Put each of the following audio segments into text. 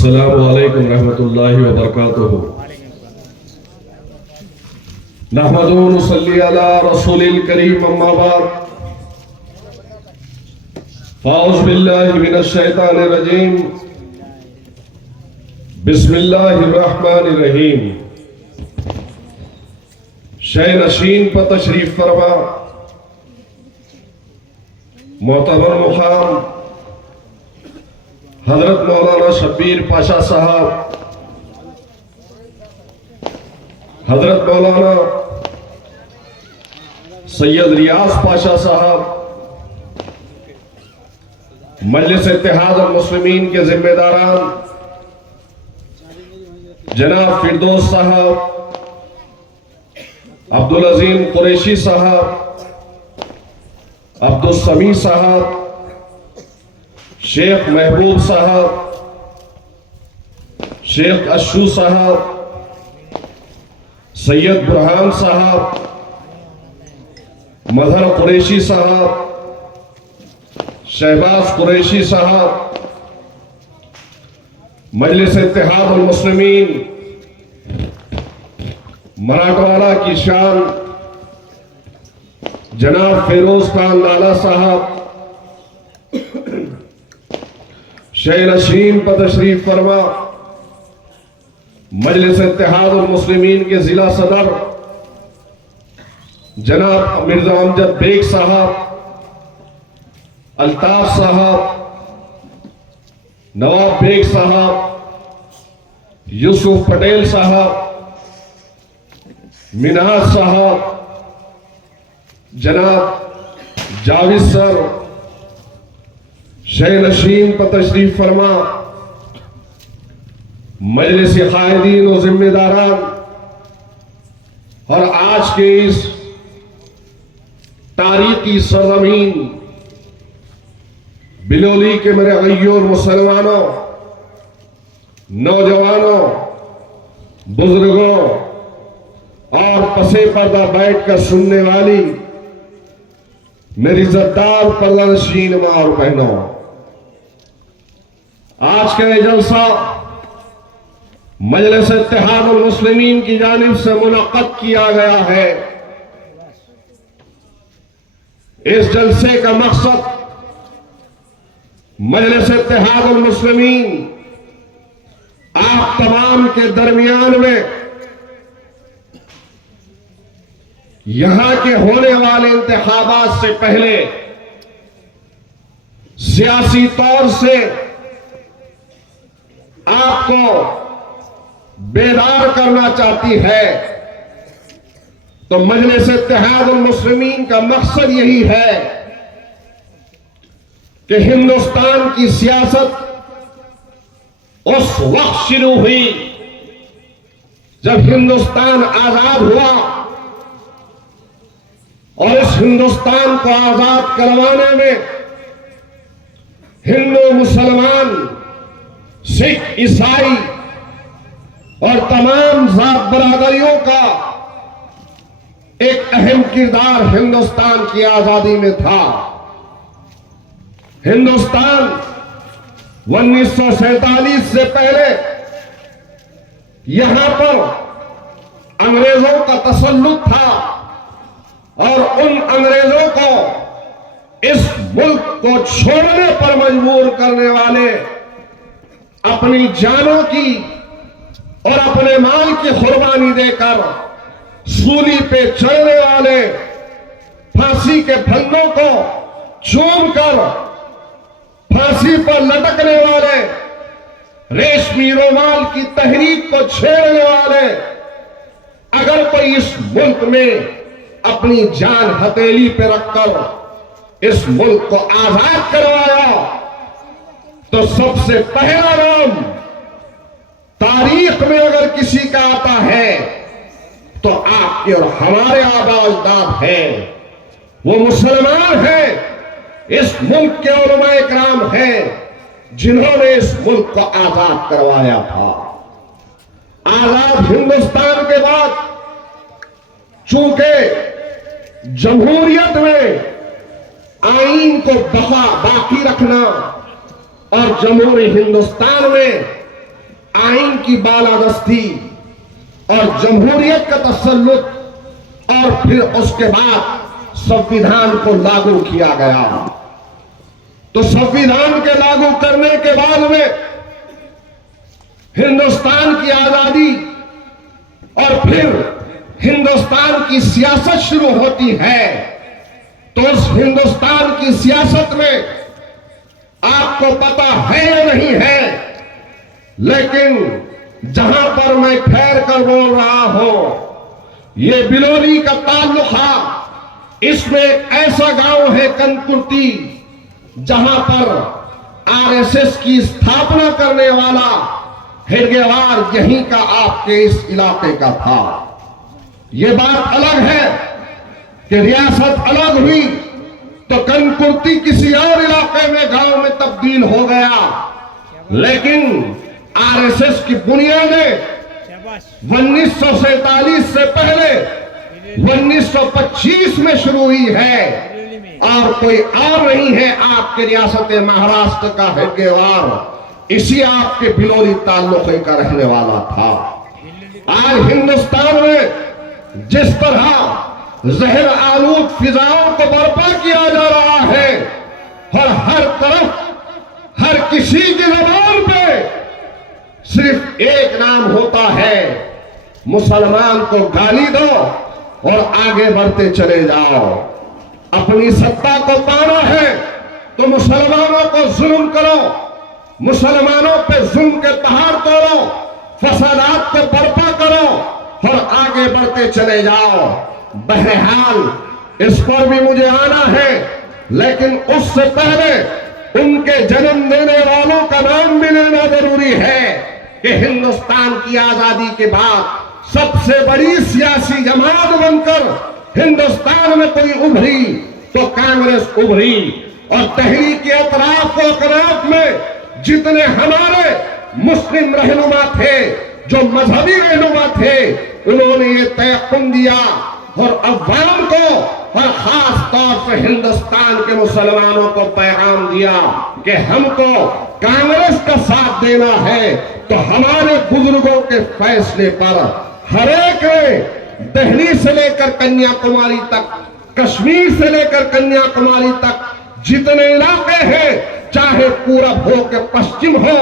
अस्सलामु अलैकुम रहमतुल्लाहि व बरकातुहू। नहमदुहु व नुसल्ली अला रसूलिल करीम, अम्मा बाद। फ़ाउज़ु बिल्लाहि मिनश शैतानिर रजीम। बिस्मिल्लाहिर रहमानिर रहीम। शय नशीन पर तशरीफ फरमा, मोतबर मुकाम हजरत मौलाना शब्बीर पाशा साहब, हजरत मौलाना सैयद रियाज पाशा साहब, मजलिस इत्तेहाद अल मुस्लिमीन के जिम्मेदारान जनाब फिरदौस साहब, अब्दुल अजीम कुरैशी साहब, अब्दुल समी साहब, शेख महबूब साहब, शेख अशू साहब, सैयद बुरहान साहब, मजहर कुरैशी साहब, शहबाज कुरैशी साहब, मजलिस इत्तेहाद अल मुस्लिमीन मराठवाड़ा की शान जनाब फिरोज खान लाला साहब, शय नशीन पर तशरीफ फरमा, मजलिस इत्तेहाद अल मुस्लिमीन के जिला सदर जनाब मिर्जा अमजद बेग साहब, अल्ताफ साहब, नवाब बेग साहब, यूसुफ पटेल साहब, मिनाज साहब, जनाब जाविद सर, शय नशीन पर तशरीफ फरमा, मजलिस कायदीन और जिम्मेदारान और आज के इस तारीखी सरजमीन बिलोली के मेरे गय्योर मुसलमानों, नौजवानों, बुजुर्गों और पसे पर्दा बैठकर सुनने वाली मेरी इज्जतदार पर्दा नशीन मां और बहनों, आज का यह जलसा मजलिस इत्तेहाद अल मुस्लिमीन की जानिब से मुनक्कद किया गया है। इस जलसे का मकसद मजलिस इत्तेहाद अल मुस्लिमीन आप तमाम के दरमियान में यहां के होने वाले इंतखाबात से पहले सियासी तौर से आपको बेदार करना चाहती है। तो मजलिस इत्तेहाद अल मुस्लिमीन का मकसद यही है कि हिंदुस्तान की सियासत उस वक्त शुरू हुई जब हिंदुस्तान आजाद हुआ और इस हिंदुस्तान को आजाद करवाने में हिंदू, मुसलमान, सिख, ईसाई और तमाम जात बरादरियों का एक अहम किरदार हिंदुस्तान की आजादी में था। हिंदुस्तान 1947 से पहले यहां पर अंग्रेजों का तसल्लुत था और उन अंग्रेजों को इस मुल्क को छोड़ने पर मजबूर करने वाले, अपनी जानों की और अपने माल की कुर्बानी देकर सूली पे चढ़ने वाले, फांसी के फंदों को चूम कर फांसी पर लटकने वाले, रेशमी रोमाल की तहरीक को छेड़ने वाले, अगर कोई इस मुल्क में अपनी जान हथेली पे रखकर इस मुल्क को आजाद करवाया तो सबसे पहला नाम तारीख में अगर किसी का आता है तो आपके और हमारे आबा अजदाद है, वो मुसलमान है, इस मुल्क के उलमाए किराम हैं जिन्होंने इस मुल्क को आजाद करवाया था। आजाद हिंदुस्तान के बाद चूंकि जमहूरियत में आईन को बाकी रखना और जमहूरी हिंदुस्तान में आइन की बालादस्ती और जमहूरियत का तसल्लुत, और फिर उसके बाद संविधान को लागू किया गया। तो संविधान के लागू करने के बाद में हिंदुस्तान की आजादी और फिर हिंदुस्तान की सियासत शुरू होती है। तो उस हिंदुस्तान की सियासत में आपको पता है या नहीं है, लेकिन जहां पर मैं ठहर कर बोल रहा हूं, ये बिलोली का ताल्लुका, इसमें एक ऐसा गांव है कनकुर्ती, जहां पर आरएसएस की स्थापना करने वाला हेडगेवार यहीं का, आपके इस इलाके का था। यह बात अलग है कि रियासत अलग हुई तो कनकुर्ती किसी और इलाके में, गांव में तब्दील हो गया, लेकिन आरएसएस की बुनियादें 1947 से पहले 1925 में शुरू हुई है, और कोई और नहीं है आपके रियासत महाराष्ट्र का हेडगेवार, इसी आपके बिलोली ताल्लुके का रहने वाला था। आज हिंदुस्तान में जिस तरह जहर आलूद फिजाओं को बर्पा किया जा रहा है, और हर तरफ हर किसी की जबान पे सिर्फ एक नाम होता है, मुसलमान को गाली दो और आगे बढ़ते चले जाओ। अपनी सत्ता को पाना है तो मुसलमानों को जुल्म करो, मुसलमानों पे जुल्म के पहाड़ तोड़ो, फसादात को बर्पा करो और आगे बढ़ते चले जाओ। बहरहाल इस पर भी मुझे आना है, लेकिन उससे पहले उनके जन्म देने वालों का नाम भी लेना जरूरी है कि हिंदुस्तान की आजादी के बाद सबसे बड़ी सियासी जमात बनकर हिंदुस्तान में कोई उभरी तो कांग्रेस उभरी, और तहरीक के अतराफ में जितने हमारे मुस्लिम रहनुमा थे, जो मजहबी रहनुमा थे, उन्होंने ये तयक़ुन दिया और अवाम को और खास तौर से हिंदुस्तान के मुसलमानों को पैगाम दिया कि हमको कांग्रेस का साथ देना है। तो हमारे बुजुर्गों के फैसले पर हर एक ने दिल्ली से लेकर कन्याकुमारी तक, कश्मीर से लेकर कन्याकुमारी तक जितने इलाके हैं, चाहे पूरब हो के पश्चिम हो,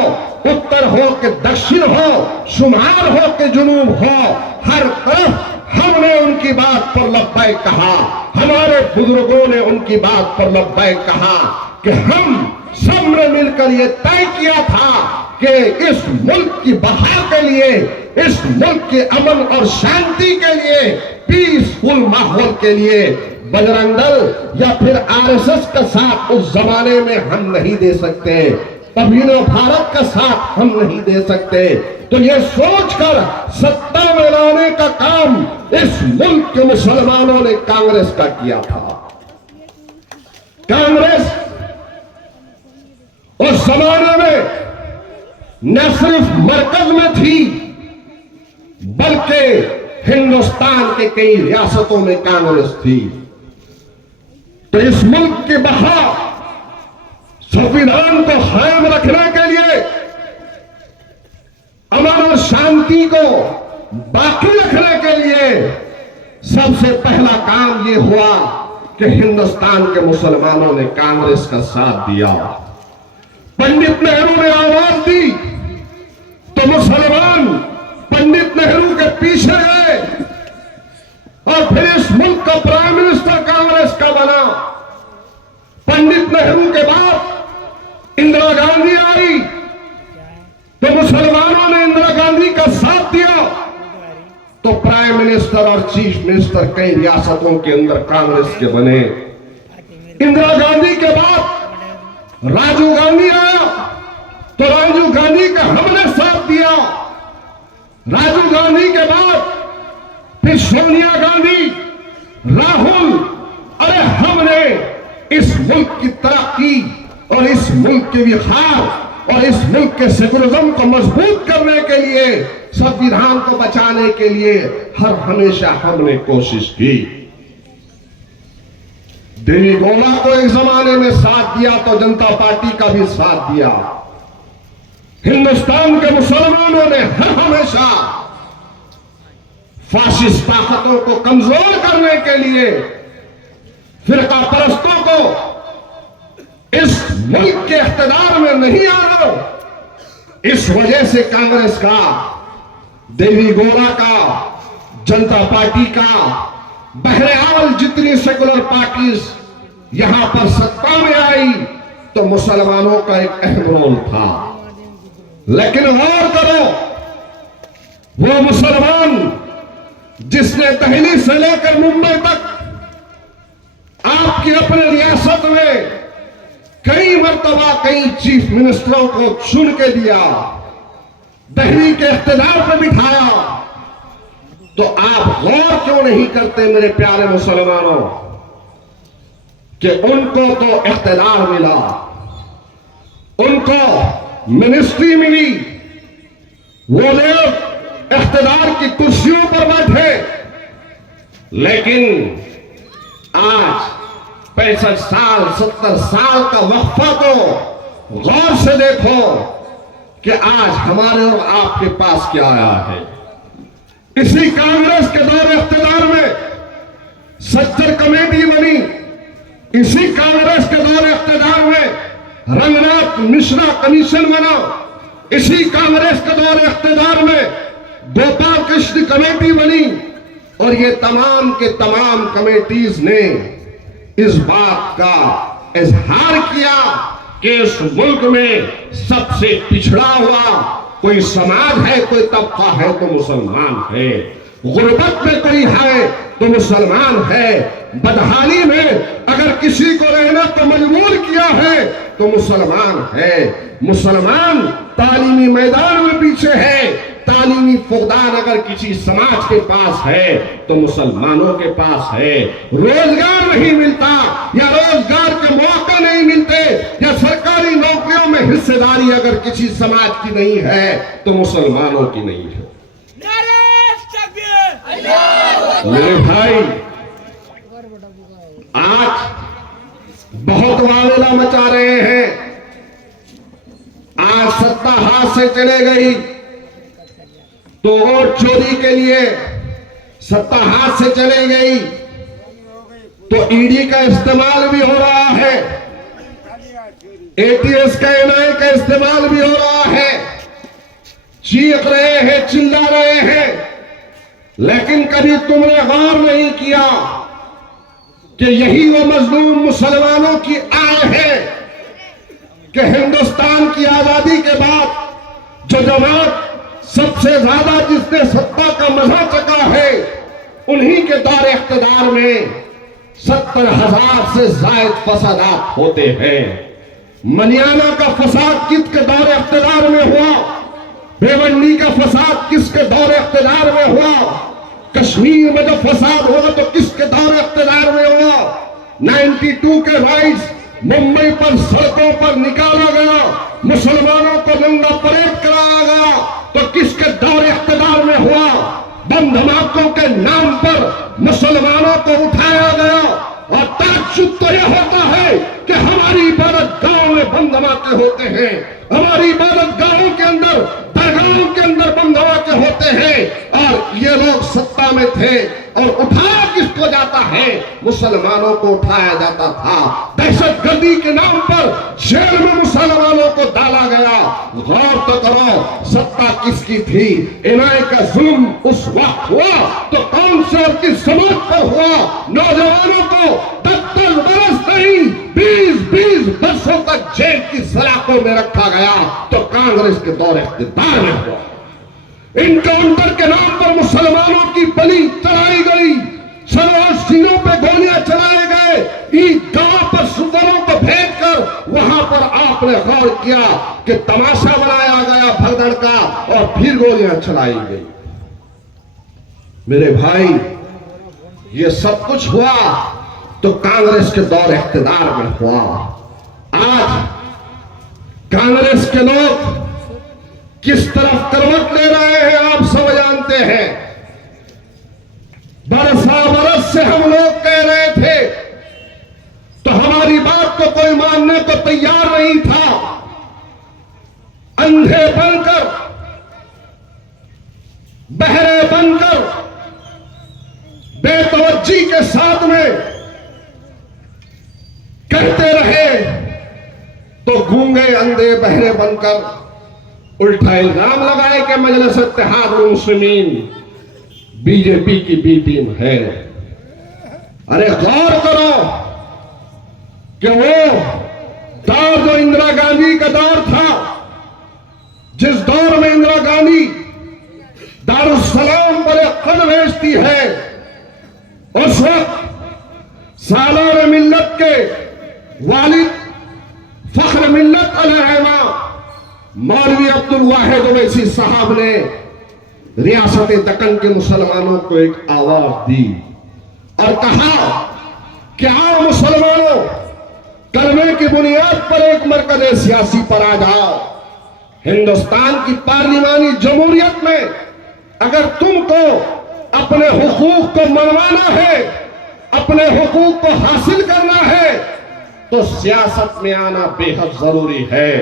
उत्तर हो के दक्षिण हो, शुमाल हो के जुनूब हो, हर तरफ हमने उनकी बात पर लब्बैक कहा। हमारे बुजुर्गों ने उनकी बात पर लब्बैक कहा कि हम सब ने मिलकर ये तय किया था कि इस मुल्क की बहार के लिए, इस मुल्क के अमन और शांति के लिए, पीसफुल माहौल के लिए बजरंग दल या फिर आरएसएस का साथ उस जमाने में हम नहीं दे सकते, तबीनो भारत का साथ हम नहीं दे सकते। तो ये सोचकर सत्ता में लाने का काम इस मुल्क के मुसलमानों ने कांग्रेस का किया था। कांग्रेस उस जमाने में न सिर्फ मरकज में थी, बल्कि हिंदुस्तान के कई रियासतों में कांग्रेस थी। तो इस मुल्क की बहा संविधान को कायम रखने के लिए, अमन और शांति को बाकी रखने के लिए सबसे पहला काम यह हुआ कि हिंदुस्तान के मुसलमानों ने कांग्रेस का साथ दिया। पंडित नेहरू ने आवाज दी तो मुसलमान पंडित नेहरू के पीछे गए, और फिर इस मुल्क का प्राइम मिनिस्टर कांग्रेस का बना। पंडित नेहरू के बाद इंदिरा गांधी आई तो मुसलमानों ने इंदिरा गांधी का साथ दिया, तो प्राइम मिनिस्टर और चीफ मिनिस्टर कई रियासतों के अंदर कांग्रेस के बने। इंदिरा गांधी के बाद राजीव गांधी आया तो राजीव गांधी का हमने साथ दिया। राजीव गांधी के बाद फिर सोनिया गांधी, राहुल, अरे हमने इस मुल्क की तरक्की और इस मुल्क के विकास और इस मुल्क के सेकुलरिज्म को मजबूत करने के लिए, संविधान को बचाने के लिए हर हमेशा हमने कोशिश की। देवी गौड़ा को एक जमाने में साथ दिया तो जनता पार्टी का भी साथ दिया, हिंदुस्तान के मुसलमानों ने हमेशा फाशिस्ट ताकतों को कमजोर करने के लिए फिरका परस्तों को इस मुल्क के इख्तिदार में नहीं आना, इस वजह से कांग्रेस का, देवी गौड़ा का, जनता पार्टी का, बहरहाल जितनी सेकुलर पार्टीज यहां पर सत्ता में आई तो मुसलमानों का एक अहम रोल था। लेकिन गौर करो, वो मुसलमान जिसने दिल्ली से लेकर मुंबई तक आपकी अपने रियासत में कई मर्तबा कई चीफ मिनिस्टरों को चुन के दिया, दिल्ली के इख्तिदार पर बिठाया, तो आप गौर क्यों नहीं करते मेरे प्यारे मुसलमानों कि उनको तो इख्तिदार मिला, उनको मिनिस्ट्री मिली, वो लोग इख्तिदार की कुर्सियों पर बैठे, लेकिन आज 65 साल 70 साल का वक्फा तो गौर से देखो कि आज हमारे और आपके पास क्या आया है। इसी कांग्रेस के दौर इख्तिदार में सज्जर कमेटी बनी, इसी कांग्रेस के दौर इख्तिदार में रंगनाथ मिश्रा कमीशन बना, इसी कांग्रेस के दौर इख्तिदार में गोपाल कृष्ण कमेटी बनी, और ये तमाम के तमाम कमेटीज ने इस बात का इजहार किया कि इस मुल्क में सबसे पिछड़ा हुआ कोई समाज है, कोई तबका है तो मुसलमान है, गुर्बत में कोई है तो मुसलमान है, बदहाली में अगर किसी को रहना तो मजबूर किया है तो मुसलमान है। मुसलमान तालीमी मैदान में पीछे है, तालीमी फुकदान अगर किसी समाज के पास है तो मुसलमानों के पास है। रोजगार नहीं मिलता या रोजगार के मौके नहीं मिलते या सरकारी नौकरियों में हिस्सेदारी अगर किसी समाज की नहीं है तो मुसलमानों की नहीं है। मेरे भाई, आज बहुत वावेला मचा रहे हैं, आज सत्ता हाथ से चले गई तो वोट चोरी के लिए सत्ता हाथ से चले गई तो ईडी का इस्तेमाल भी हो रहा है, एटीएस का एनआई का इस्तेमाल भी हो रहा है, चीख रहे हैं, चिल्ला रहे हैं, लेकिन कभी तुमने गौर नहीं किया कि यही वो मजलूम मुसलमानों की आय है कि हिंदुस्तान की आजादी के बाद जो जमात सबसे ज्यादा जिसने सत्ता का मजा चखा है, उन्हीं के दौर इख्तिदार में 70,000 से जायद फसादात होते हैं। मनियाना का फसाद किसके दौर इख्तिदार में हुआ? बेवंडी का फसाद किसके दौर इख्तिदार में हुआ? कश्मीर में जो फसाद हुआ तो किसके दौर इख्तिदार में हुआ? 92 के राइट्स मुंबई पर सड़कों पर निकाला गया, मुसलमानों को नंगा परेड कराया गया तो किसके दौर इख्तिदार में हुआ? बम धमाकों के नाम पर मुसलमानों को उठाया गया, और ताज्जुब तो यह होता है कि हमारी इबादत गांव में बम धमाके होते हैं, हमारी इबादत गांवों के अंदर, दरगाहों के अंदर बम धमाके होते हैं, और ये लोग सत्ता में थे और उठाया किसको जाता है? मुसलमानों को उठाया जाता था। दहशतगर्दी के नाम पर जेल में मुसलमानों को डाला गया। गौर तो करो, सत्ता किसकी थी? एनआई का जुल्म उस वक्त हुआ तो कौन से और किस समाज पर हुआ? नौजवानों को 10 बरस नहीं 20 वर्षों तक जेल की सलाखों में रखा गया तो कांग्रेस के दौर इख्तिदार में हुआ। इनकाउंटर के नाम पर मुसलमानों की बलि चढ़ाई गई, सीनों पे गोलियां चलाए गए, ईदगाह पर सुबरों को भेजकर वहां पर आपने गौर किया कि तमाशा बनाया गया भगदड़ का और फिर गोलियां चलाई गई। मेरे भाई, ये सब कुछ हुआ तो कांग्रेस के दौर इख्तिदार में हुआ। आज कांग्रेस के लोग किस तरफ करवट ले रहे हैं आप सब जानते हैं। बरस से हम लोग कह रहे थे तो हमारी बात को कोई मानने को तैयार नहीं था। अंधे बनकर, बहरे बनकर, बेतवज्जी के साथ में कहते रहे तो गूंगे अंधे बहरे बनकर उल्टा इल्जाम लगाए कि मजलिस इत्तेहाद मुस्लिमीन बीजेपी की बी टीम है। अरे गौर करो कि वो दौर जो इंदिरा गांधी का दौर था, जिस दौर में इंदिरा गांधी दारुस्सलाम पर एक खत भेजती है, उस वक्त सालार मिल्लत के वालिद फख्र मिल्लत अलैहिमा मौलवी अब्दुल वाहिद ओवैसी साहब ने रियासत दक्कन के मुसलमानों को एक आवाज दी और कहा कि आओ मुसलमानों, कलमे की बुनियाद पर एक मरकज़ सियासी पर आ जाओ। हिंदुस्तान की पार्लिमानी जमहूरियत में अगर तुमको अपने हुकूक को मनवाना है, अपने हुकूक को हासिल करना है, तो सियासत में आना बेहद जरूरी है।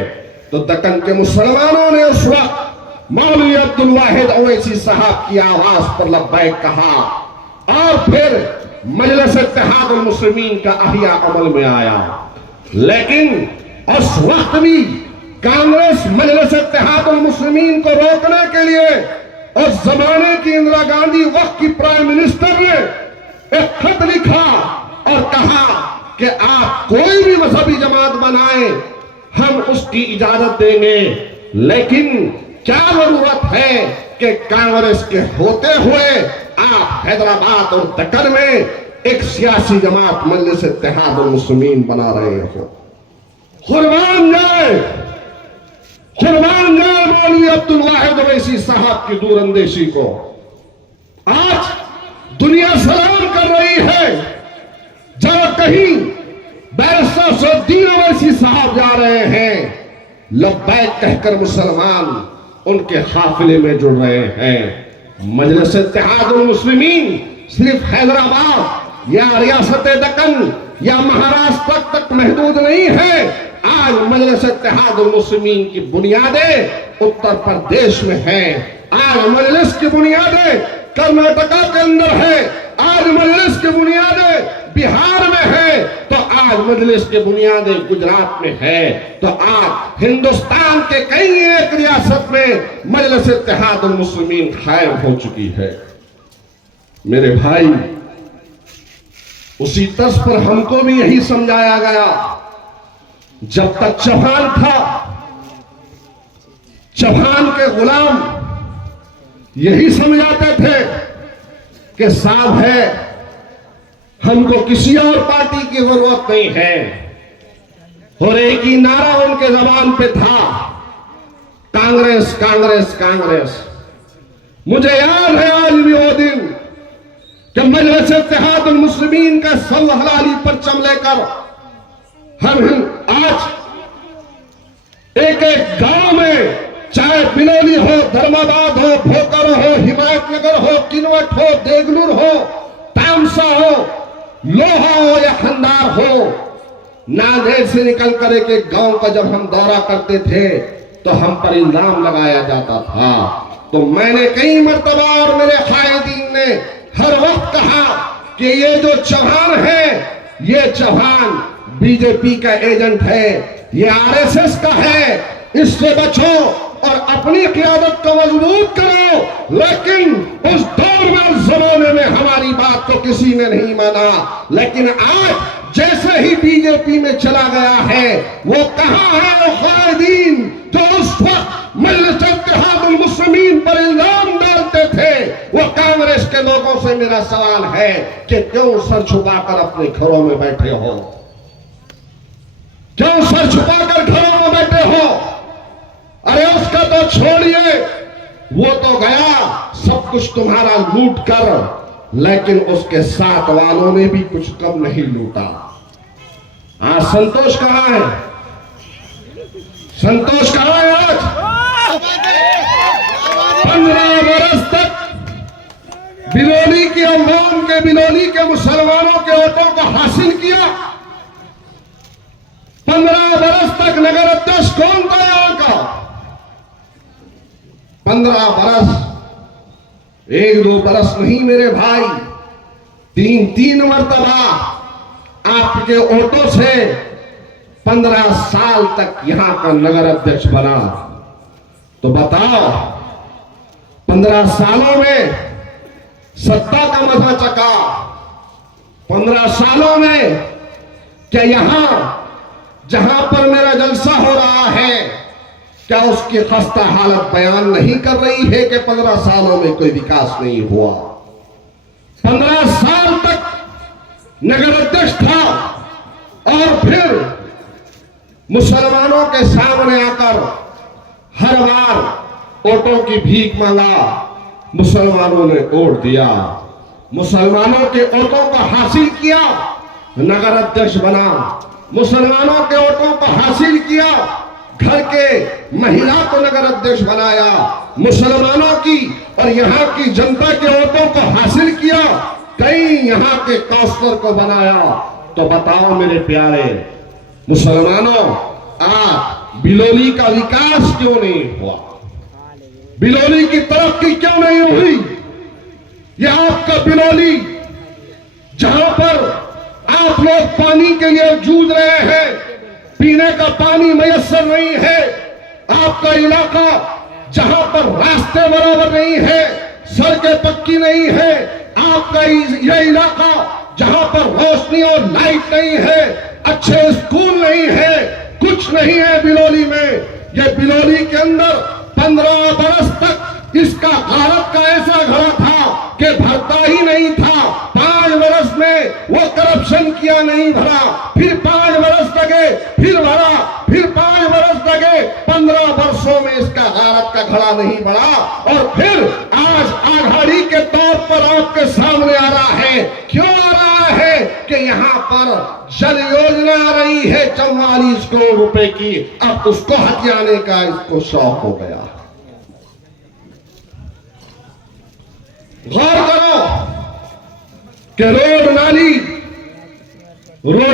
तो दक्कन के मुसलमानों ने उस वक्त मौलवी अब्दुल वाहिद ओवैसी साहब की आवाज पर लब्बैक कहा और फिर मजलिस इत्तेहाद मुस्लिमीन का अहिया अमल में आया। लेकिन उस वक्त भी कांग्रेस मजलिस इत्तेहाद मुस्लिमीन को रोकने के लिए उस जमाने की इंदिरा गांधी वक्त की प्राइम मिनिस्टर ने एक खत लिखा और कहा कि आप कोई भी मजहबी जमात बनाएं, हम उसकी इजाजत देंगे, लेकिन क्या जरूरत है कि कांग्रेस के होते हुए आप हैदराबाद और दक्कन में एक सियासी जमात मजलिस इत्तेहाद मुस्लिमीन बना रहे हो। कुर्बान जाए मौलवी अब्दुल वाहिद ओवैसी साहब की दूरअंदेशी को। आज दुनिया सलाम कर रही है, जब कहीं बैरिस्टर सैफुद्दीन ओवैसी साहब जा रहे हैं, लब्बैक कहकर मुसलमान उनके काफिले में जुड़ रहे हैं। मजलिस इत्तेहाद मुस्लिमीन सिर्फ हैदराबाद या रियासत दक्कन या महाराष्ट्र तक महदूद नहीं है। आज मजलिस इत्तेहाद मुस्लिमीन की बुनियादें उत्तर प्रदेश में है, आज मजलिस की बुनियादें कर्नाटका के अंदर है, आज मजलिस की बुनियादें बिहार में है, तो आज मजलिस की बुनियादें गुजरात में है। तो आज हिंदुस्तान के कई एक रियासत में मजलिस इत्तेहाद मुस्लिमीन कायम हो चुकी है। मेरे भाई, उसी तर्ज पर हमको भी यही समझाया गया। जब तक चौहान था, चौहान के गुलाम यही समझाते थे कि साहब है, हमको किसी और पार्टी की जरूरत नहीं है। और एक ही नारा उनके जबान पे था, कांग्रेस कांग्रेस कांग्रेस। मुझे याद है आज भी वो दिन कि मजलिस इत्तेहाद मुस्लिमीन का सब हलाली परचम लेकर हम आज एक एक गांव में, चाहे बिनौली हो, धर्माबाद हो, भोकर हो, हिमायतनगर हो, किनवट हो, देगलूर हो, तामसा हो, लोहा हो या खंडार हो, नांदेड़ से निकल कर एक गांव का जब हम दौरा करते थे तो हम पर इल्जाम लगाया जाता था। तो मैंने कई मर्तबा और मेरे कायदीन ने हर वक्त कहा कि ये जो चौहान है, ये चौहान बीजेपी का एजेंट है, ये आरएसएस का है, इससे बचो और अपनी क़ियादत को मजबूत करो। लेकिन उस दौर में, उस जमाने में हमारी बात को किसी ने नहीं माना। लेकिन आज जैसे ही बीजेपी में चला गया है, वो कहां है वो कायदीन जो उस वक्त मजलिस इत्तेहाद मुस्लिमीन पर इल्जाम डालते थे। वो कांग्रेस के लोगों से मेरा सवाल है कि क्यों सर छुपाकर अपने घरों में बैठे हो, क्यों सर छुपाकर घरों में बैठे हो? अरे उसका तो छोड़िए, वो तो गया सब कुछ तुम्हारा लूट कर, लेकिन उसके साथ वालों ने भी कुछ कम नहीं लूटा। आज संतोष कहां है? संतोष कहां है आज? 15 वर्ष तक बिलोली की अवाम के, बिलोली के मुसलमानों के वोटों को हासिल किया। 15 वर्ष तक नगर अध्यक्ष कौन था यहाँ का? 15 बरस, 1-2 बरस नहीं मेरे भाई, 3-3 मरतबा आपके ऑटो से 15 साल तक यहां का नगर अध्यक्ष बना। तो बताओ 15 सालों में सत्ता का मजा चखा, 15 सालों में क्या यहां जहां पर मेरा जलसा हो रहा है क्या उसकी खस्ता हालत बयान नहीं कर रही है कि 15 सालों में कोई विकास नहीं हुआ। 15 साल तक नगर अध्यक्ष था और फिर मुसलमानों के सामने आकर हर बार वोटों की भीख मांगा, मुसलमानों ने वोट दिया, मुसलमानों के वोटों को हासिल किया, नगर अध्यक्ष बना, मुसलमानों के वोटों को हासिल किया, घर के महिला को नगर अध्यक्ष बनाया, मुसलमानों की और यहाँ की जनता के वोटों को हासिल किया, कई यहाँ के काउंसलर को बनाया। तो बताओ मेरे प्यारे मुसलमानों, आज बिलोली का विकास क्यों नहीं हुआ, बिलोली की तरक्की क्यों नहीं हुई? यह आपका बिलोली जहां पर आप लोग पानी के लिए जूझ रहे हैं, पीने का पानी मयसर नहीं है, आपका इलाका जहां पर रास्ते बराबर नहीं है, सड़कें पक्की नहीं है, आपका यह इलाका जहां पर रोशनी और लाइट नहीं है, अच्छे स्कूल नहीं है, कुछ नहीं है बिलोली में। यह बिलोली के अंदर 15 बरस तक इसका भारत का ऐसा घड़ा था कि भरता ही नहीं था। 5 बरस में वो करप्शन किया नहीं भरा, फिर 5 बरस लगे, फिर भरा, फिर 5 बरस लगे, 15 वर्षों में इसका भारत का घड़ा नहीं बढ़ा और फिर आज आघाड़ी के तौर पर आपके सामने आ रहा है। क्यों आ रहा है कि यहाँ पर जल योजना आ रही है 44 करोड़ रुपए की, अब उसको हथियाने का इसको शौक हो गया। गौर करो कि रोड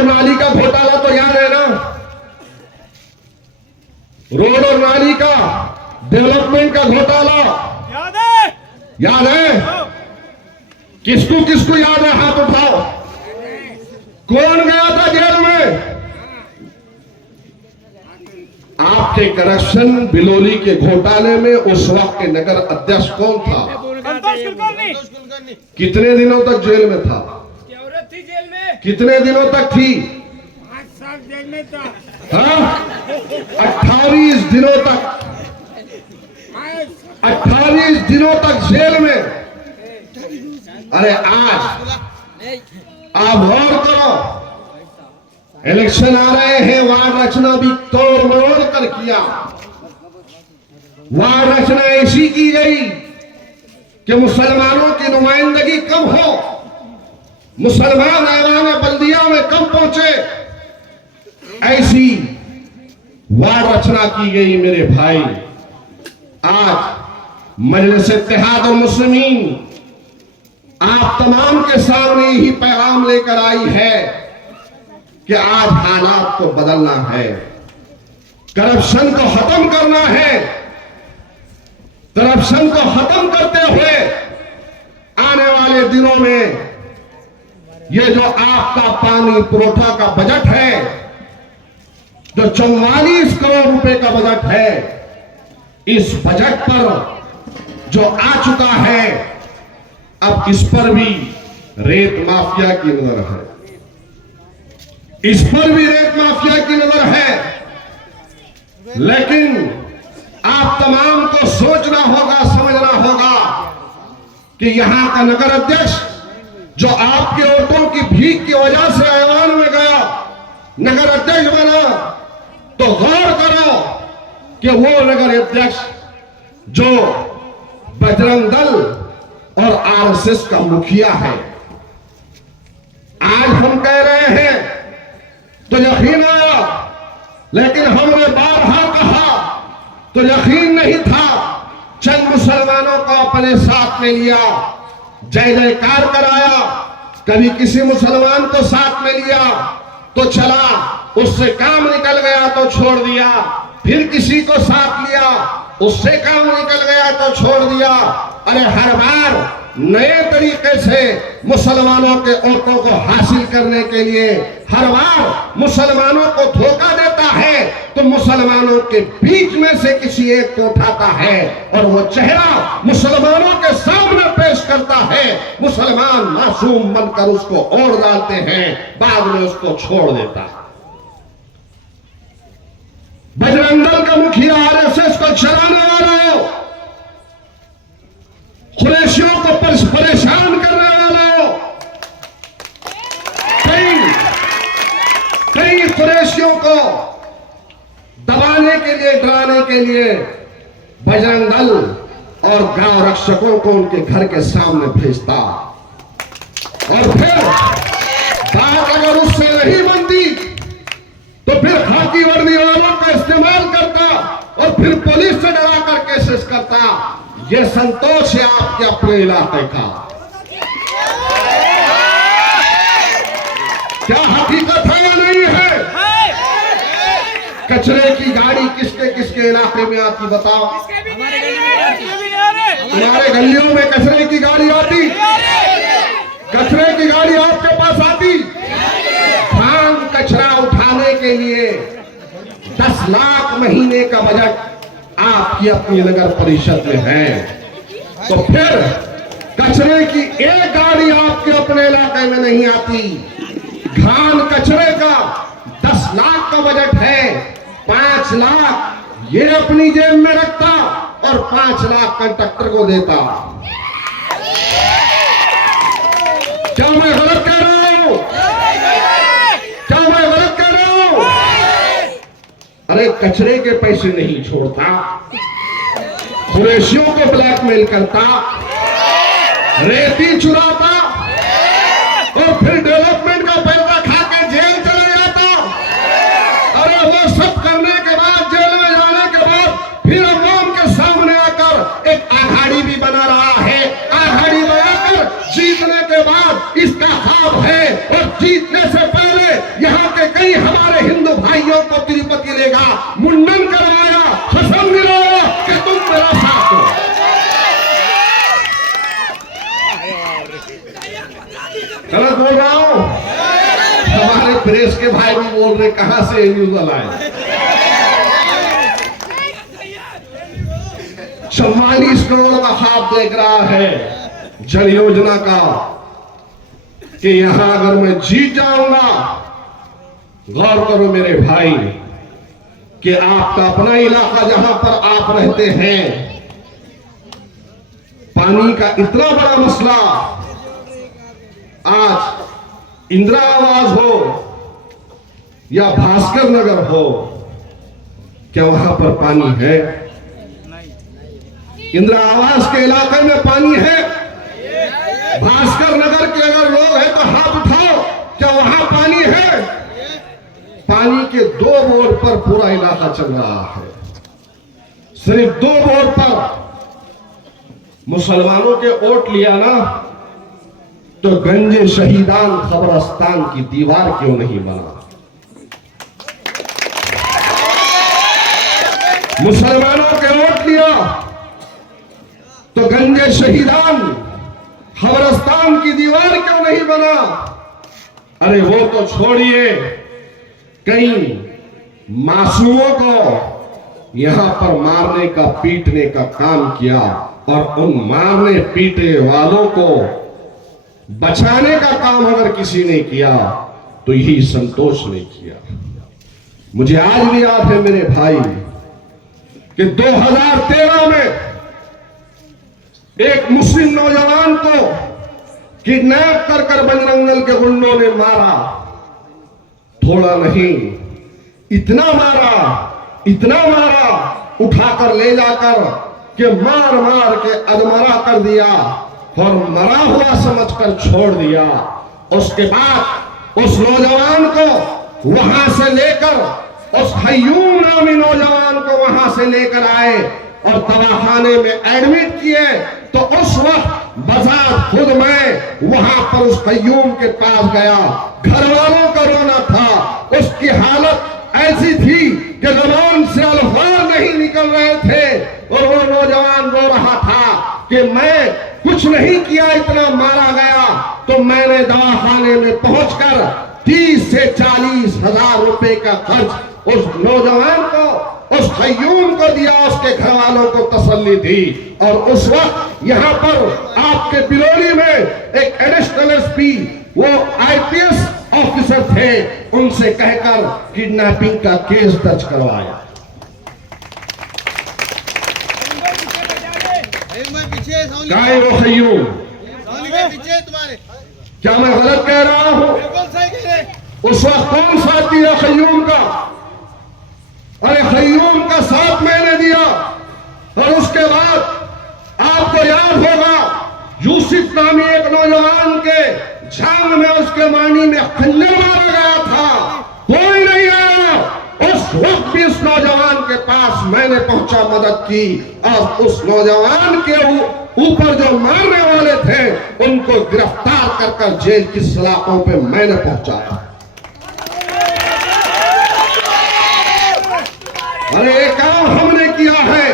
नाली का घोटाला तो याद है ना, रोड और नाली का डेवलपमेंट का घोटाला याद है? किसको किसको याद है? हाथ उठाओ। कौन गया था जेल में? आपके करप्शन बिलोली के घोटाले में उस वक्त के नगर अध्यक्ष कौन था? कितने दिनों तक जेल में था? थी जेल में। कितने दिनों तक थी? 5 साल जेल में था। हाँ, 28 दिनों तक, 28 दिनों तक जेल में। अरे आज आप गौर करो, इलेक्शन आ रहे हैं, वार्ड रचना भी तोड़ मरोड़ कर किया। वार्ड रचना ऐसी की गई कि मुसलमानों की नुमाइंदगी कम हो, मुसलमान ऐवान बल्दिया में कम पहुंचे, ऐसी वार्ड रचना की गई। मेरे भाई, आज मजलिस इत्तेहाद और मुस्लिमीन आप तमाम के सामने ही पैगाम लेकर आई है कि आज हालात को बदलना है, करप्शन को खत्म करना है। करप्शन को खत्म करते हुए आने वाले दिनों में ये जो आपका पानी पुरोठा का बजट है, जो 44 करोड़ रुपए का बजट है, इस बजट पर जो आ चुका है, अब इस पर भी रेत माफिया की नजर है, इस पर भी रेत माफिया की नजर है। लेकिन आप तमाम को सोचना होगा, समझना होगा कि यहां का नगर अध्यक्ष जो आपके वोटों की भीख की वजह से ऐवान में गया, नगर अध्यक्ष बना, तो गौर करो कि वो नगर अध्यक्ष जो बजरंग दल और आरएसएस का मुखिया है। आज हम कह रहे हैं तो यकीन आया, लेकिन हमने बारहा कहा तो यकीन नहीं था। चंद मुसलमानों को अपने साथ में लिया, जय जयकार कराया, कभी किसी मुसलमान को साथ में लिया तो चला, उससे काम निकल गया तो छोड़ दिया, फिर किसी को साथ लिया, उससे काम निकल गया तो छोड़ दिया। अरे हर बार नए तरीके से मुसलमानों के औरतों को हासिल करने के लिए हर बार मुसलमानों को धोखा देता है तो मुसलमानों के बीच में से किसी एक को उठाता है और वो चेहरा मुसलमानों के सामने पेश करता है। मुसलमान मासूम बनकर उसको ओढ़ डालते हैं, बाद में उसको छोड़ देता है। बजरंग दल का मुखिया आरएसएस को चलाने वाला हो, कुरैशियों को परेशान करने वाला हो, कई कुरैशियों को दबाने के लिए, डराने के लिए बजरंग दल और गांव रक्षकों को उनके घर के सामने भेजता और फिर बात अगर उससे नहीं बनती तो फिर खाकी वर्दी वालों का इस्तेमाल करता और फिर पुलिस से डराकर केसेस करता। यह संतोष है आपके अपने इलाके का? क्या हकीकत है या नहीं है? कचरे की गाड़ी किसके किसके इलाके में आती बताओ? तुम्हारे गलियों में कचरे की गाड़ी आती? कचरे की गाड़ी आपके पास आती? खान कचरा उठाने के लिए 10 लाख महीने का बजट आपकी अपनी नगर परिषद में है, तो फिर कचरे की एक गाड़ी आपके अपने इलाके में नहीं आती। घान कचरे का 10 लाख का बजट है, 5 लाख ये अपनी जेब में रखता और 5 लाख कंडक्टर को देता। क्या मैं गलत कह रहा हूं? क्या मैं गलत कह रहा हूं? अरे कचरे के पैसे नहीं छोड़ता, कुरैशियों को ब्लैकमेल करता, रेती चुराता और फिर डेवलपमेंट का पैसा खा के जेल चला जाता। अरे वो सब करने के बाद, जेल में जाने के बाद फिर अवाम के सामने आकर एक आघाड़ी भी बना रहा है। आघाड़ी बनाकर जीतने के बाद इसका ख्वाब है और जीतने से पहले यहाँ के कई हमारे हिंदू भाइयों को तिरुपति लेगा, मुंडन करवाया, कसम दिलाया कि तुम मेरा साथ दो। गलत बोल रहा हूं? हमारे प्रेस के भाई भी बोल रहे, कहां से न्यूज लाए? 44 करोड़ का ख्वाब देख रहा है जल योजना का कि यहां अगर मैं जीत जाऊंगा, गौर करो मेरे भाई कि आपका अपना इलाका जहां पर आप रहते हैं, पानी का इतना बड़ा मसला, आज इंदिरा आवास हो या भास्कर नगर हो, क्या वहां पर पानी है? इंदिरा आवास के इलाके में पानी है? भास्कर नगर के अगर लोग हैं तो हाथ उठाओ, क्या वहां पानी है? पानी के 2 बोर्ड पर पूरा इलाका चल रहा है, सिर्फ 2 बोर्ड पर मुसलमानों के वोट लिया ना, तो गंजे शहीदान खबरस्तान की दीवार क्यों नहीं बना? मुसलमानों के वोट लिया तो गंजे शहीदान खबरस्तान की दीवार क्यों नहीं बना? अरे वो तो छोड़िए, कई मासूमों को यहां पर मारने का, पीटने का काम किया और उन मारने पीटे वालों को बचाने का काम अगर किसी ने किया तो यही संतोष ने किया। मुझे आज भी याद है मेरे भाई कि 2013 में एक मुस्लिम नौजवान को किडनैप कर बजरंग दल के गुंडों ने मारा। थोड़ा नहीं, इतना मारा, उठाकर ले जाकर के मार मार के अधमरा कर दिया और मरा हुआ समझकर छोड़ दिया। उसके बाद उस नौजवान को वहां से लेकर, उस हयूम नामी नौजवान को वहां से लेकर आए और दवाखाने में एडमिट किए। तो उस वक्त बजात खुद मैं वहां पर उस हयूम के पास गया, घर वालों का रोना था, उसकी हालत ऐसी थी कि जबान से अल्फाज नहीं नहीं निकल रहे थे और वो नौजवान रो रहा था कि मैं कुछ नहीं किया, इतना मारा गया। तो मैंने दवाखाने में पहुंचकर 30 से 40 हजार रुपए का खर्च उस नौजवान को, उस खयूम को दिया, उसके घर वालों को तसल्ली दी। और उस वक्त यहाँ पर आपके बिलोली में एक एडिशनल एसपी, वो आईपीएस ऑफिसर थे, उनसे कहकर किडनैपिंग का केस दर्ज करवाया। काय वो खयूम, तुम्हारे क्या मैं गलत कह रहा हूं? बिल्कुल सही कह रहे। उस वक्त कौन साथ दिया खयूम का? अरे खयूम का साथ मैंने दिया। और उसके बाद आपको याद होगा, यूसुफ नामी एक नौजवान के जांग में, उसके मानी में खंजर मारा गया था, कोई नहीं आया। उस वक्त भी उस नौजवान के पास मैंने पहुंचा, मदद की, और उस नौजवान के ऊपर जो मारने वाले थे उनको गिरफ्तार कर जेल की सलाखों पे मैंने पहुंचाया। अरे ये काम हमने किया है।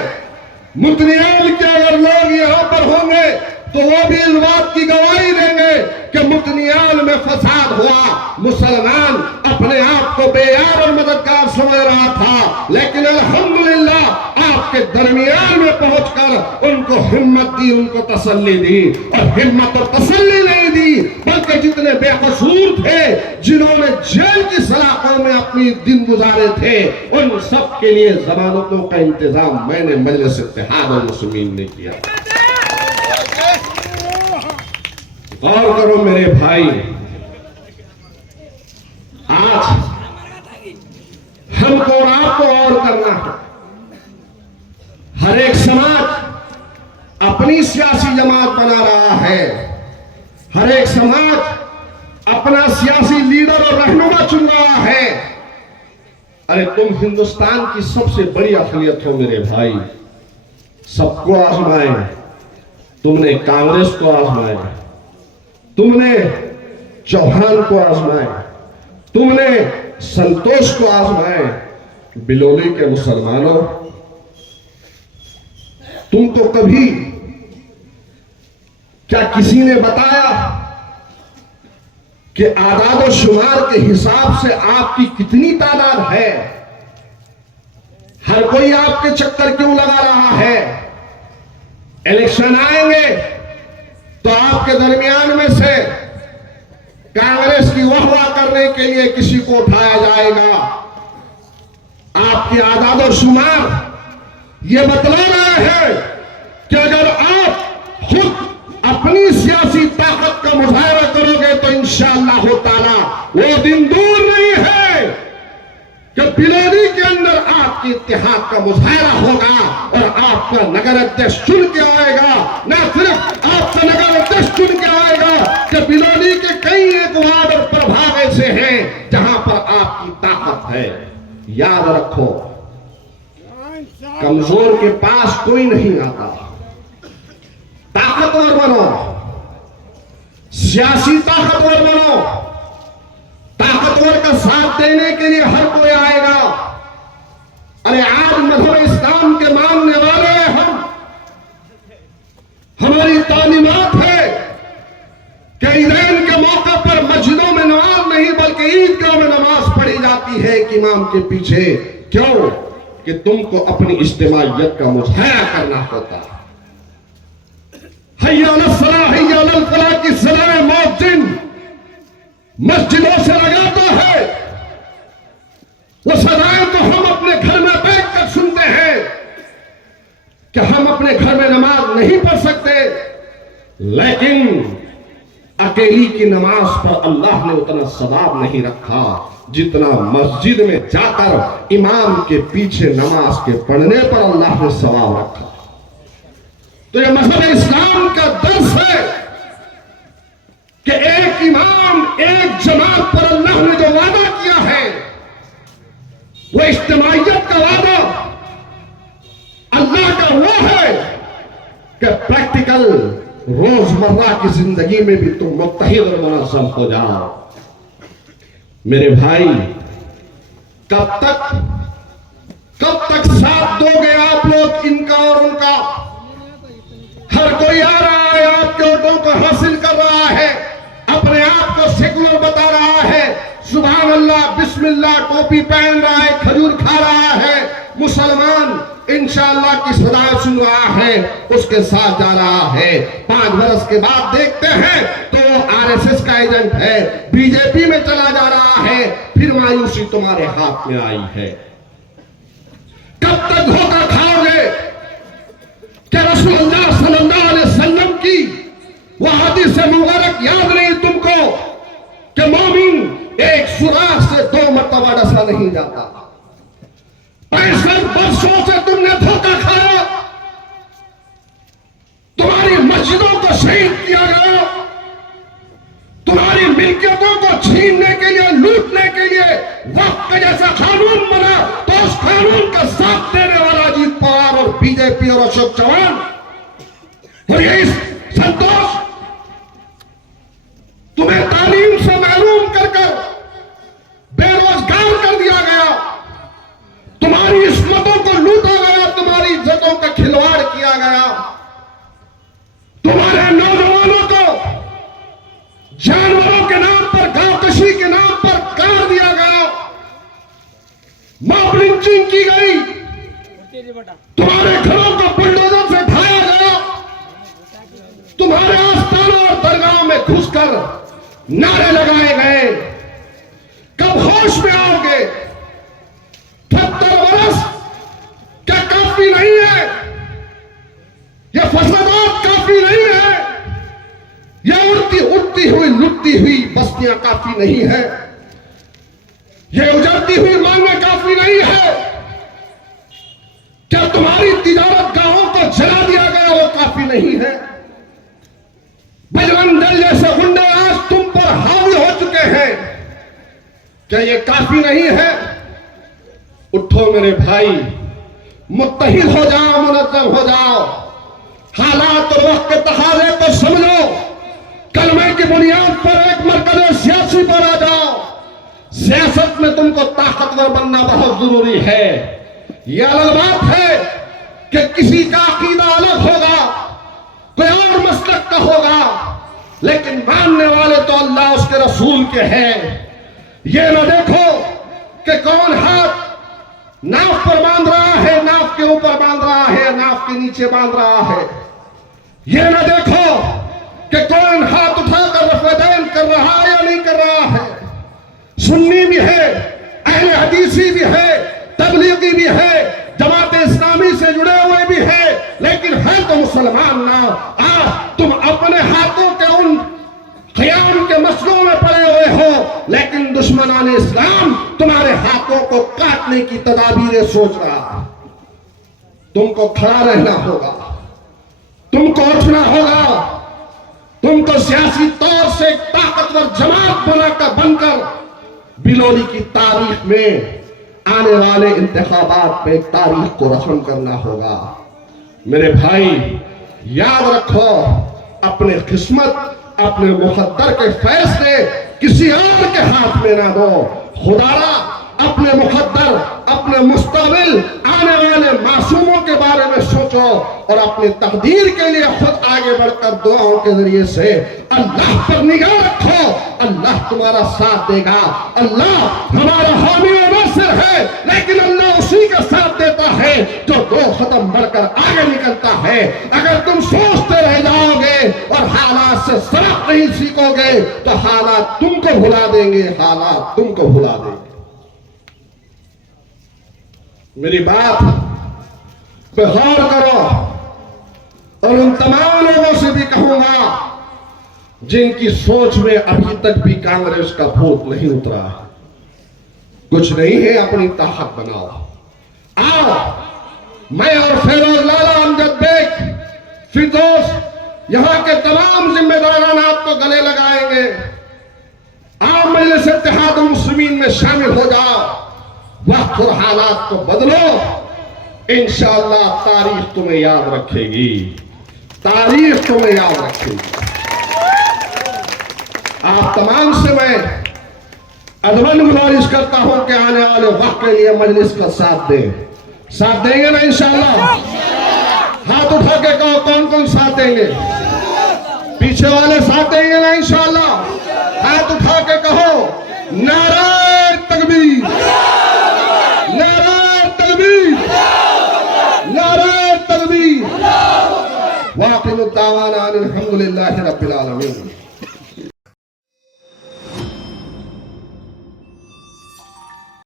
मुतनियाल के अगर लोग यहां पर होंगे तो वो भी इस बात की गवाही देंगे कि मुतनियाल में फसाद हुआ। मुसलमान अपने आप को बेयार और मददगार समझ रहा था, लेकिन अल्हम्दुलिल्लाह आपके दरमियान में पहुंचकर उनको हिम्मत दी, उनको तसल्ली दी। और हिम्मत और तसल्ली नहीं दी, बल्कि जितने बेकसूर थे, जिन्होंने जेल की सलाखों में अपनी दिन गुजारे थे, उन सब के लिए जमानतों का इंतजाम मैंने मजलिस इत्तेहाद और मुस्लिमीन ने किया। गौर करो मेरे भाई, आज हमको और आपको और करना है। हर एक समाज अपनी सियासी जमात बना रहा है, हर एक समाज अपना सियासी लीडर और रहनुमा चुन रहा है। अरे तुम हिंदुस्तान की सबसे बड़ी अक़लियत हो मेरे भाई, सबको आजमाए। तुमने कांग्रेस को आजमाया, तुमने चौहान को आजमाए, तुमने संतोष को आजमाए। बिलोली के मुसलमानों, तुमको कभी क्या किसी ने बताया कि आदाद और शुमार के हिसाब से आपकी कितनी तादाद है? हर कोई आपके चक्कर क्यों लगा रहा है? इलेक्शन आएंगे तो आपके दरमियान में से कांग्रेस की वाहवाह करने के लिए किसी को उठाया जाएगा। आपकी आदाद और शुमार ये बतला रहे हैं कि अगर आप खुद अपनी सियासी ताकत का मुजाहरा करोगे तो इंशाअल्लाह ताला वो दिन दूर नहीं है कि बिलोली के अंदर आपकी इत्तेहाद का मुजाहरा होगा और आपका नगर अध्यक्ष चुन के आएगा। न सिर्फ आपका नगर अध्यक्ष चुन के आएगा कि बिलोली के कई एक वार्ड और प्रभाग ऐसे हैं जहां पर आपकी ताकत है। याद रखो, कमजोर के पास कोई नहीं आता। ताकतवर बनो, सियासी ताकतवर बनो। ताकतवर का साथ देने के लिए हर कोई आएगा। अरे आज मजहब इस्लाम के मानने वाले हम, हमारी तालीमात है कि ईदैन के मौके पर मस्जिदों में नमाज नहीं बल्कि ईदगाह में नमाज पढ़ी जाती है एक इमाम के पीछे। क्यों? कि तुमको अपनी इज्तिमाइयत का मुजाहरा करना होता है। हय्या अलल सलाह हय्या अलल फलाह की सलाह मुअज्जिन मस्जिदों से लगाता है। वो सदाएं तो हम अपने घर में बैठकर सुनते हैं कि हम अपने घर में नमाज नहीं पढ़ सकते, लेकिन अकेली की नमाज पर अल्लाह ने उतना सवाब नहीं रखा जितना मस्जिद में जाकर इमाम के पीछे नमाज के पढ़ने पर अल्लाह ने सवाब रखा। तो यह मजहब इस्लाम का दर्स है कि एक इमाम एक जमात पर अल्लाह ने जो वादा किया है वो इज्तिमाइयत का वादा अल्लाह का वो है कि प्रैक्टिकल रोजमर्रा की जिंदगी में भी तुम मुत्तहिद और मुनज़्ज़म हो जाओ। मेरे भाई, कब तक कब तक साथ दोगे आप लोग इनका और उनका? हर कोई आ रहा है, आपके वोटों को हासिल कर रहा है, अपने आप को सेकुलर बता रहा है, सुभान अल्लाह बिस्मिल्लाह टोपी पहन रहा है, खजूर खा रहा है, मुसलमान इंशाअल्लाह की सदाएं सुन रहा है, उसके साथ जा रहा है। 5 वर्ष के बाद देखते हैं तो वो आरएसएस का एजेंट है, बीजेपी में चला जा रहा है, फिर मायूसी तुम्हारे हाथ में आई है। कब तक धोखा खाओगे? क्या रसूलुल्लाह सल्लल्लाहु अलैहि वसल्लम की वह हदीस मुबारक याद नहीं तुमको कि मोमिन एक सुराख से 2 मरतबा डसा नहीं जाता? 65 वर्षों से तुमने धोखा खाया, तुम्हारी मस्जिदों को शहीद किया गया, तुम्हारी मिल्कियतों को छीनने के लिए, लूटने के लिए वक्त का जैसा कानून बना, तो उस कानून का साथ देने वाला अजीत पवार और बीजेपी और अशोक चौहान और ये संतोष तुम्हें तालीम से महरूम कर बेरोजगार कर दिया गया, तुम्हारी इस्मतों को लूटा गया, तुम्हारी इज्जतों का खिलवाड़ किया गया, तुम्हारे नौजवानों को जानवरों के नाम पर, गांवकशी के नाम पर कार दिया गया, मॉब लिंचिंग की गई, तुम्हारे घरों को बुलडोजर से ढाया गया, तुम्हारे आस्थानों और दरगाहों में घुसकर नारे लगाए गए। कब होश में आओगे? 70 वर्ष क्या काफी नहीं है? यह फसादात काफी नहीं है? यह उड़ती हुई लुटती हुई बस्तियां काफी नहीं है? यह उजड़ती हुई मांगें काफी नहीं है? क्या तुम्हारी तिजारत गाहों को जला दिया गया वो काफी नहीं है? बजरंग दल जैसे गुंडे आज तुम पर हावी हो चुके हैं, क्या ये काफी नहीं है? उठो मेरे भाई, मुत्तहिद हो जाओ, मुनज़्ज़म हो जाओ, हालात और वक्त के तकाज़े को समझो, कलमे की बुनियाद पर एक मरकज़ सियासी पर आ जाओ। सियासत में तुमको ताकतवर बनना बहुत जरूरी है। यह अलग बात है कि किसी का अकीदा अलग होगा, कोई और मसलक का होगा, लेकिन मानने वाले तो अल्लाह उसके रसूल के हैं। ये ना देखो कि कौन हाथ नाव पर बांध रहा है, नाव के ऊपर बांध रहा है, नाव के नीचे बांध रहा है। ये ना देखो कि कौन हाथ उठाकर रफ़दैन कर रहा है या नहीं कर रहा है। सुन्नी भी है, अहले हदीसी भी है, तबलीगी भी है, जमात इस्लामी से जुड़े हुए भी है, लेकिन है तो मुसलमान ना। आज तुम अपने हाथों के उन क़याम के मसलों में पड़े हुए हो, लेकिन दुश्मनाने इस्लाम तुम्हारे हाथों को काटने की तदाबीरें सोच रहा है। तुमको खड़ा रहना होगा, तुमको उठना होगा, तुमको सियासी तौर से एक ताकतवर जमात बनकर बिलोली की तारीख में आने वाले इंतखाबात में एक तारीख को रकम करना होगा। मेरे भाई याद रखो, अपने किस्मत, अपने मुकद्दर के फैसले किसी और के हाथ में ना दो। खुदारा अपने मुकद्दर, अपने मुस्तक़बिल, आने वाले मासूमों के बारे में सोचो और अपनी तकदीर के लिए खुद आगे बढ़कर दुआओं के जरिए से अल्लाह पर निगाह रखो। अल्लाह तुम्हारा साथ देगा। अल्लाह हमारा हामी और नासिर है, लेकिन अल्लाह उसी का साथ देता है जो 2 कदम बढ़कर आगे निकलता है। अगर तुम सोचते रह जाओगे और हालात से सबक नहीं सीखोगे तो हालात तुमको भुला देंगे, हालात तुमको भुला देंगे। मेरी बात पे गौर करो और उन तमाम लोगों से भी कहूंगा जिनकी सोच में अभी तक भी कांग्रेस का भूत नहीं उतरा। कुछ नहीं है, अपनी ताकत बनाओ। आओ, मैं और फेरोज लाला, अमजद बेग, फिरदौस, यहां के तमाम जिम्मेदारान आपको गले लगाएंगे। आओ मजलिस इत्तेहाद मुस्लिमीन में शामिल हो जाओ, वक्त और हालात को बदलो। इंशाअल्लाह तारीख तुम्हें याद रखेगी, तारीख तुम्हें याद रखेगी। आप तमाम से मैं अदबन गुजारिश करता हूं कि आने वाले वक्त के लिए मजलिस का साथ दें। साथ देंगे ना इंशाअल्लाह? हाथ उठा के कहो कौन कौन साथ देंगे? पीछे वाले साथ देंगे ना इंशाअल्लाह? हाथ उठा के कहो नारे तकबीर, नारे तकबीर, नारे तकबीर। वाक़िमुद्दावाना अनिल हम्दुलिल्लाहि रब्बिल आलमीन।